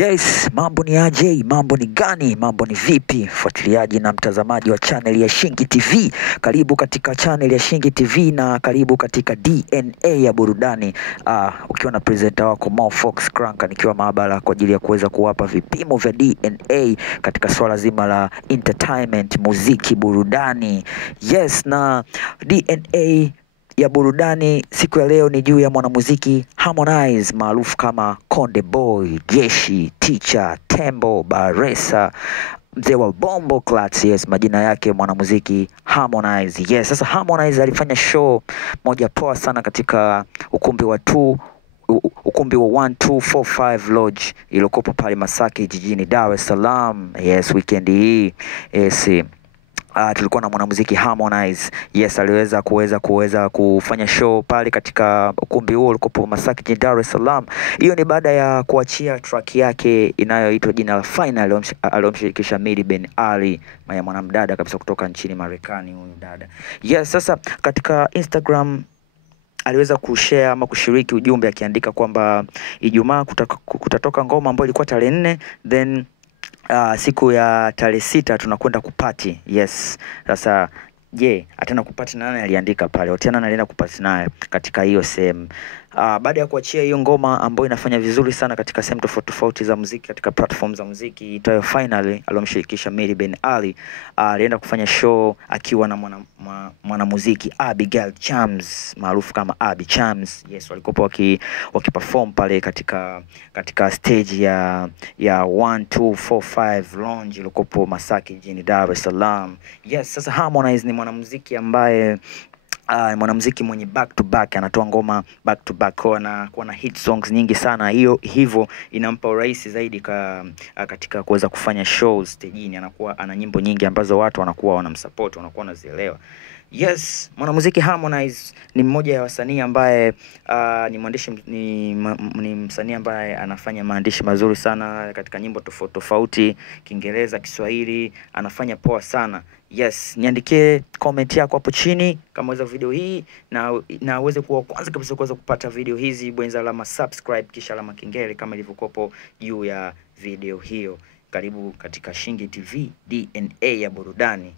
Yes, mambo ni aje, mambo ni gani, mambo ni vipi, fuatiliaji na mtazamaji wa channel ya Shingi TV. Karibu katika channel ya Shingi TV na karibu katika DNA ya burudani. Ukiwa na presenter wako Mo Fox Cranka, nikiwa maabara kwa ajili ya kuweza kuwapa vipimo vya DNA katika swala zima la entertainment, muziki, burudani. Yes, na DNA ya burudani siku ya leo ni juu ya mwanamuziki Harmonize maarufu kama Konde Boy, Jeshi, Teacher, Tembo, Baresa, mzee wa Bombo Clats. Yes, majina yake mwanamuziki Harmonize. Yes, sasa Harmonize alifanya show moja poa sana katika ukumbi wa 1245 Lodge iliyokuwa pale Masaki jijini Dar es Salaam. Yes, weekend hii. Yes. Tulikuwa na mwanamuziki Harmonize. Yes, aliweza kufanya show pale katika ukumbi huo ulikopo Masaki jijini Dar es Salaam. Hiyo ni baada ya kuachia track yake inayoitwa jina la Final, aliyomshirikisha Midi Ben Ali, mwanamdada kabisa kutoka nchini Marekani huyu dada. Yes, sasa katika Instagram aliweza kushare ama kushiriki ujumbe akiandika kwamba Ijumaa kutatoka ngoma ambayo ilikuwa tarehe 4, then siku ya tarehe 6 tunakwenda kupati. Yes, sasa ataenda kupati na nani? Aliandika pale Otiana anaenda kupati naye katika hiyo sehemu. Baada ya kuachia hiyo ngoma ambayo inafanya vizuri sana katika sehemu tofauti za muziki, katika platform za muziki itayo Finally aliyomshirikisha Midi Ben Ali, alienda kufanya show akiwa na mwanamuziki Abigail Chams maarufu kama Abby Chams. Yes, walikuwa wakiperform pale katika stage ya 1245 Lounge iliyokuwa Masaki jijini Dar es Salaam. Yes, sasa Harmonize ni mwanamuziki ambaye mwanamuziki mwenye back to back, anatoa ngoma back to back, kuwa na hit songs nyingi sana. Hivyo inampa urahisi zaidi katika kuweza kufanya shows stage. Anakuwa ana nyimbo nyingi ambazo watu wanakuwa wanamsupport, wanakuwa wanazielewa. Yes, mwanamuziki Harmonize ni mmoja ya wasanii ambaye ni msanii ambaye anafanya maandishi mazuri sana katika nyimbo tofauti, Kiingereza, Kiswahili, anafanya poa sana. Yes, niandikie comment yako hapo chini kama unaweza video hii, na uweze kuwa kwanza kabisa kuweza kupata video hizi, bonyeza alama subscribe kisha alama kengele kama ilivyokuwa juu ya video hiyo. Karibu katika Shingi TV, DNA ya burudani.